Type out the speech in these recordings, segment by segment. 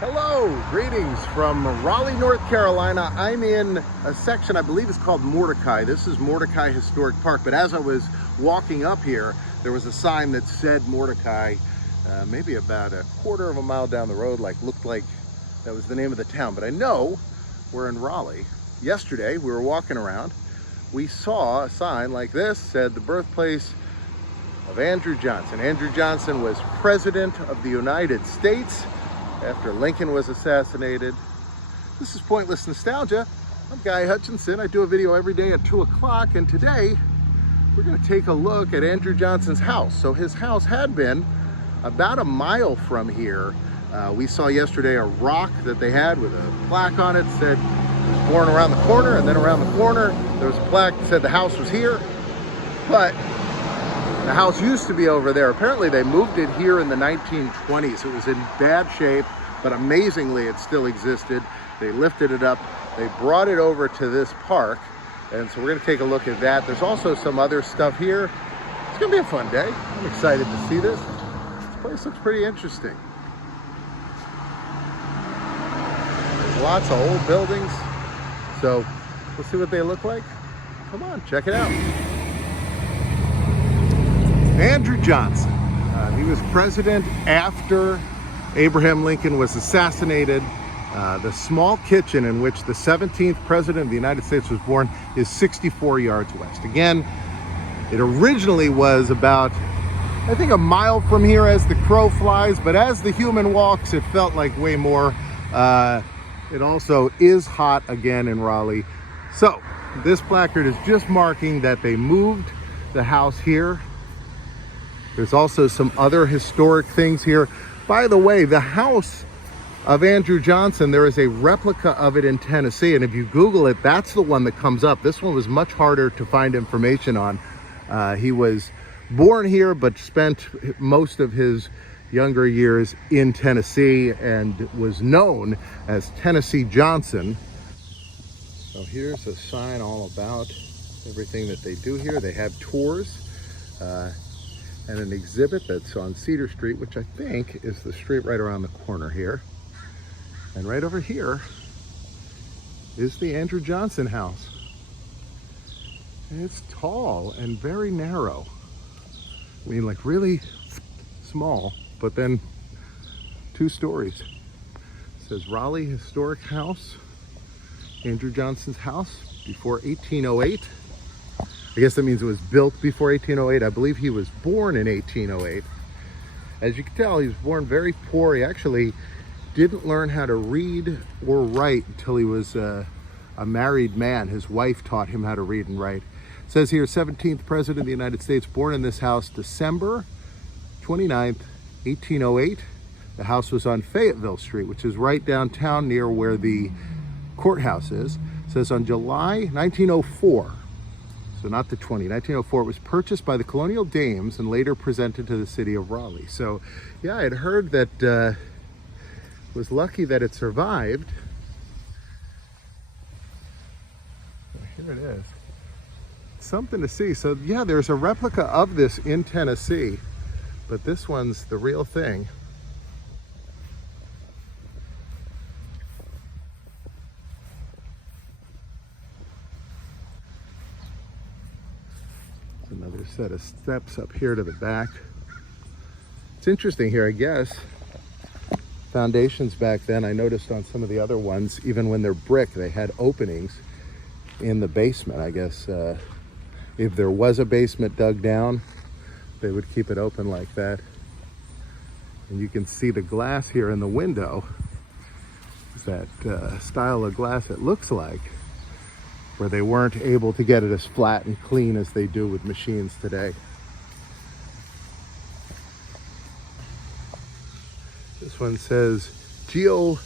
Hello, greetings from Raleigh, North Carolina. I'm in a section I believe is called Mordecai. This is Mordecai Historic Park, but as I was walking up here, there was a sign that said Mordecai, maybe about a quarter of a mile down the road, looked like that was the name of the town, but I know we're in Raleigh. Yesterday, we were walking around, we saw a sign like this, said the birthplace of Andrew Johnson. Andrew Johnson was President of the United States after Lincoln was assassinated. This is Pointless Nostalgia. I'm Guy Hutchinson. I do a video every day at 2 o'clock, and today we're going to take a look at Andrew Johnson's house. So his house had been about a mile from here. We saw yesterday a rock that they had with a plaque on it, said he was born around the corner, and then around the corner there was a plaque that said the house was here. But the house used to be over there. Apparently they moved it here in the 1920s. It was in bad shape, but amazingly it still existed. They lifted it up, they brought it over to this park, and so we're gonna take a look at that. There's also some other stuff here. It's gonna be a fun day. I'm excited to see this. This place looks pretty interesting. There's lots of old buildings, so we'll see what they look like. Come on, check it out. Andrew Johnson, he was president after Abraham Lincoln was assassinated. The small kitchen in which the 17th president of the United States was born is 64 yards west. Again, it originally was about, I think, a mile from here as the crow flies, but as the human walks, it felt like way more. It also is hot again in Raleigh. So this placard is just marking that they moved the house here. There's also some other historic things here. By the way, the house of Andrew Johnson, there is a replica of it in Tennessee, and if you Google it, that's the one that comes up. This one was much harder to find information on. He was born here, but spent most of his younger years in Tennessee and was known as Tennessee Johnson. So here's a sign all about everything that they do here. They have tours. And an exhibit that's on Cedar Street, which I think is the street right around the corner here. And right over here is the Andrew Johnson house. And it's tall and very narrow. I mean, like really small, but then 2 stories. It says Raleigh Historic House, Andrew Johnson's house before 1808. I guess that means it was built before 1808. I believe he was born in 1808. As you can tell, he was born very poor. He actually didn't learn how to read or write until he was a married man. His wife taught him how to read and write. It says here, 17th President of the United States, born in this house December 29th, 1808. The house was on Fayetteville Street, which is right downtown near where the courthouse is. It says on July 1904, so not the 1904, it was purchased by the colonial dames and later presented to the city of Raleigh. So yeah, I'd heard that was lucky that it survived. So here it is. Something to see. So yeah, there's a replica of this in Tennessee, but this one's the real thing. Another set of steps up here to the back. It's interesting here, I guess. Foundations back then, I noticed on some of the other ones, even when they're brick, they had openings in the basement. I guess if there was a basement dug down, they would keep it open like that. And you can see the glass here in the window. It's that style of glass it looks like, where they weren't able to get it as flat and clean as they do with machines today. This one says, Geo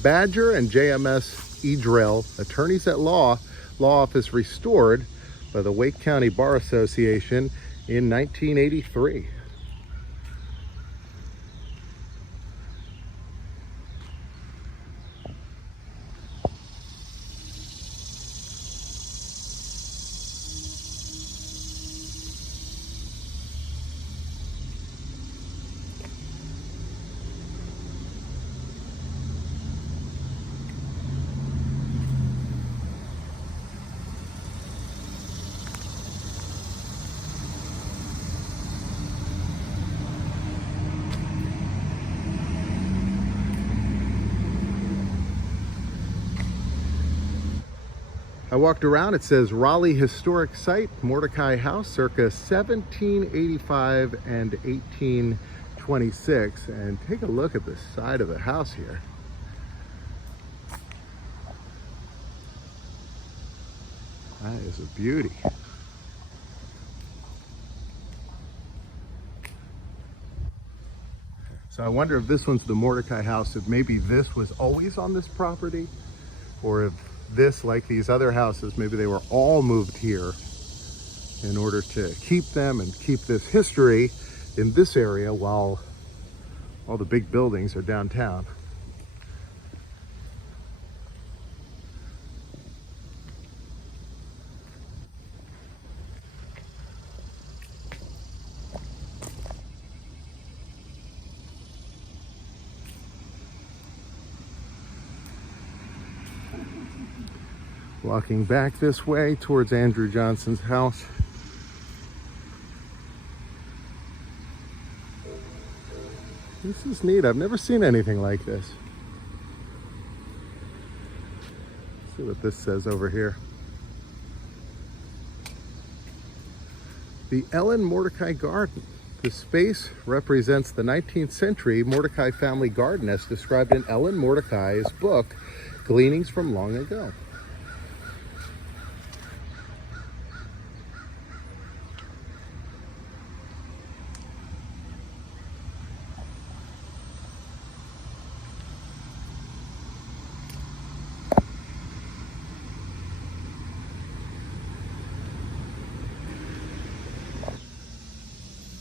Badger and JMS Edrell, attorneys at law office restored by the Wake County Bar Association in 1983. walked around. It says Raleigh Historic Site, Mordecai House, circa 1785 and 1826. And take a look at the side of the house here. That is a beauty. So I wonder if this one's the Mordecai house, if maybe this was always on this property, or if this, like these other houses, maybe they were all moved here in order to keep them and keep this history in this area while all the big buildings are downtown. Walking back this way towards Andrew Johnson's house. This is neat. I've never seen anything like this. Let's see what this says over here. The Ellen Mordecai Garden. The space represents the 19th century Mordecai family garden as described in Ellen Mordecai's book, Gleanings from Long Ago.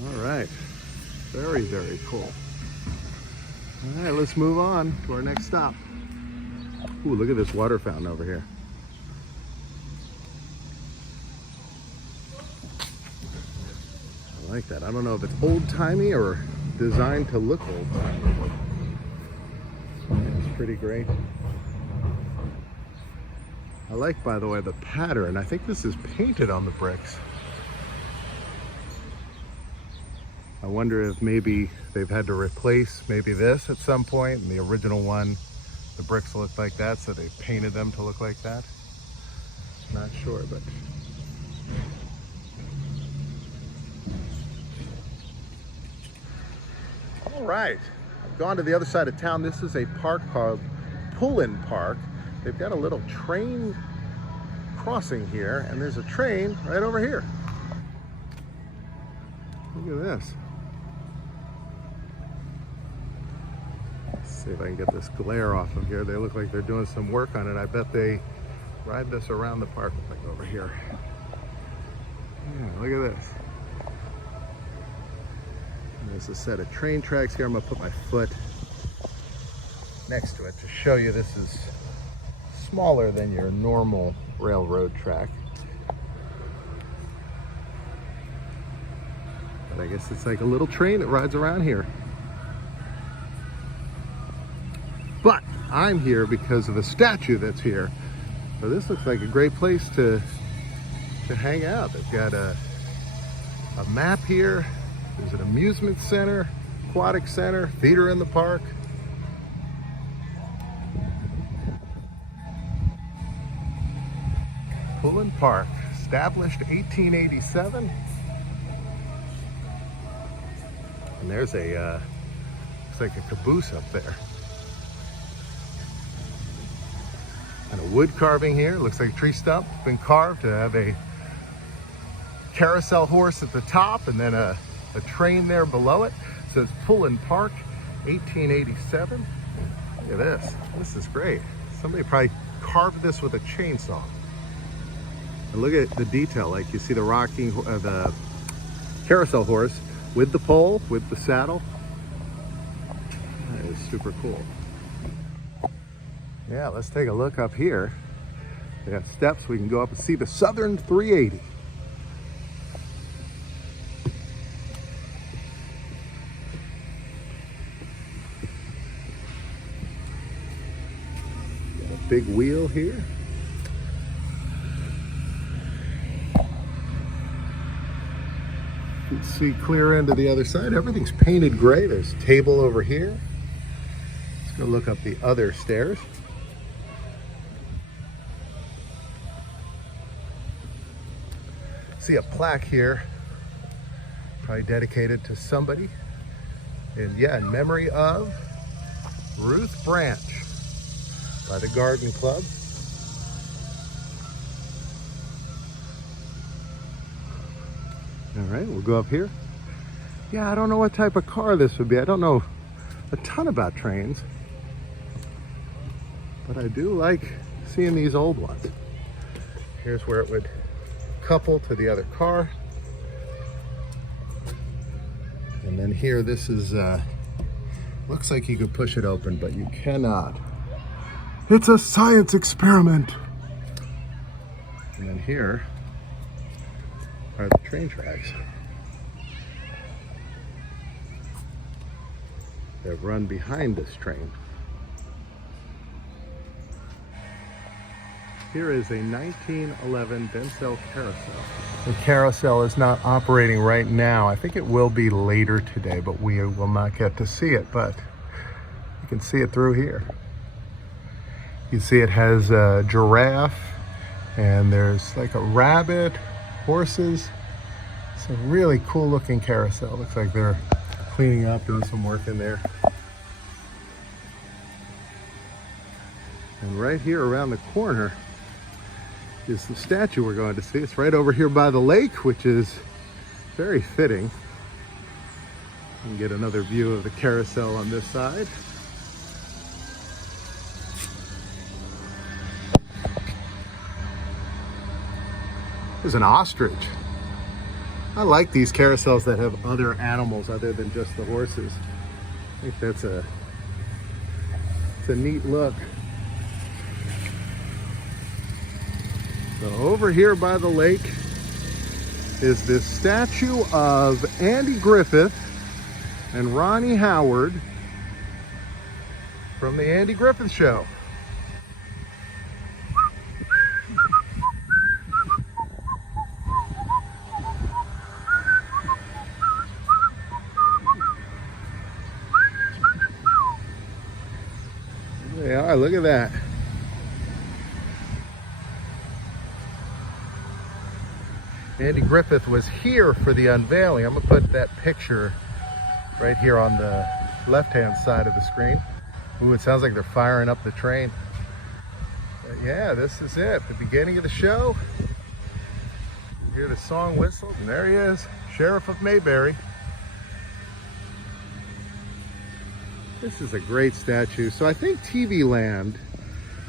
All right, very, very cool. All right, let's move on to our next stop. Ooh, look at this water fountain over here. I like that. I don't know if it's old-timey or designed to look old-timey. It's pretty great. I like, by the way, the pattern. I think this is painted on the bricks. I wonder if maybe they've had to replace maybe this at some point, and the original one, the bricks looked like that, so they painted them to look like that. Not sure, but all right. I've gone to the other side of town. This is a park called Pullen Park. They've got a little train crossing here, and there's a train right over here. Look at this. Let's see if I can get this glare off of here. They look like they're doing some work on it. I bet they ride this around the park, like over here. Yeah, look at this. There's a set of train tracks here. I'm gonna put my foot next to it to show you this is smaller than your normal railroad track. But I guess it's like a little train that rides around here. But I'm here because of a statue that's here. So this looks like a great place to hang out. They've got a map here. There's an amusement center, aquatic center, theater in the park. Pullen Park, established 1887. And there's a, looks like a caboose up there. And a wood carving here, looks like a tree stump, been carved to have a carousel horse at the top and then a train there below it. It says Pullen Park, 1887. Look at this. This is great. Somebody probably carved this with a chainsaw. And look at the detail. Like you see the rocking, the carousel horse with the pole, with the saddle. That is super cool. Yeah, let's take a look up here. They got steps. We can go up and see the Southern 380. Big wheel here. You can see clear into the other side. Everything's painted gray. There's a table over here. Let's go look up the other stairs. see a plaque here, probably dedicated to somebody. And yeah, in memory of Ruth Branch by the Garden Club. All right, we'll go up here. Yeah, I don't know what type of car this would be. I don't know a ton about trains, but I do like seeing these old ones. Here's where it would couple to the other car. And then here, this is, looks like you could push it open, but you cannot. It's a science experiment. And then here are the train tracks that run behind this train. Here is a 1911 Denzel carousel. The carousel is not operating right now. I think it will be later today, but we will not get to see it, but you can see it through here. You see it has a giraffe, and there's like a rabbit, horses. It's a really cool looking carousel. Looks like they're cleaning up, doing some work in there. And right here around the corner is the statue we're going to see. It's right over here by the lake, which is very fitting. You can get another view of the carousel on this side. There's an ostrich. I like these carousels that have other animals other than just the horses. I think it's a neat look. So over here by the lake is this statue of Andy Griffith and Ronnie Howard from the Andy Griffith Show. They are, look at that. Andy Griffith was here for the unveiling. I'm gonna put that picture right here on the left-hand side of the screen. Ooh, it sounds like they're firing up the train. But yeah, this is it, the beginning of the show. You hear the song whistled, and there he is, Sheriff of Mayberry. This is a great statue. So I think TV Land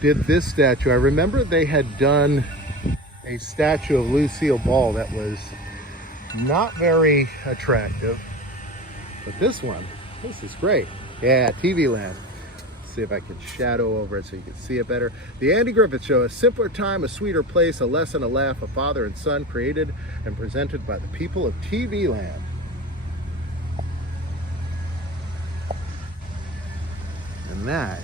did this statue. I remember they had done a statue of Lucille Ball that was not very attractive, but this is great. Yeah, TV Land. Let's see if I can shadow over it so you can see it better. The Andy Griffith Show, a simpler time, a sweeter place, a lesson, a laugh, a father and son, created and presented by the people of TV Land. And that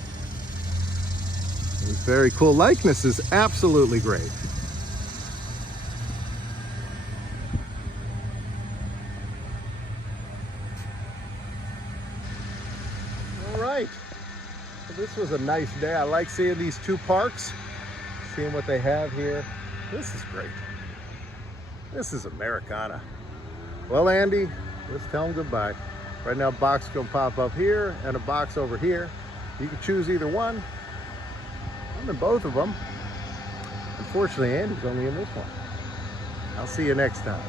is very cool. Likeness is absolutely great. All right, so this was a nice day. I like seeing these two parks, seeing what they have here. This is great. This is Americana. Well, Andy, let's tell them goodbye. Right now, a box is gonna pop up here and a box over here. You can choose either one. I'm in both of them. Unfortunately, Andy's only in this one. I'll see you next time.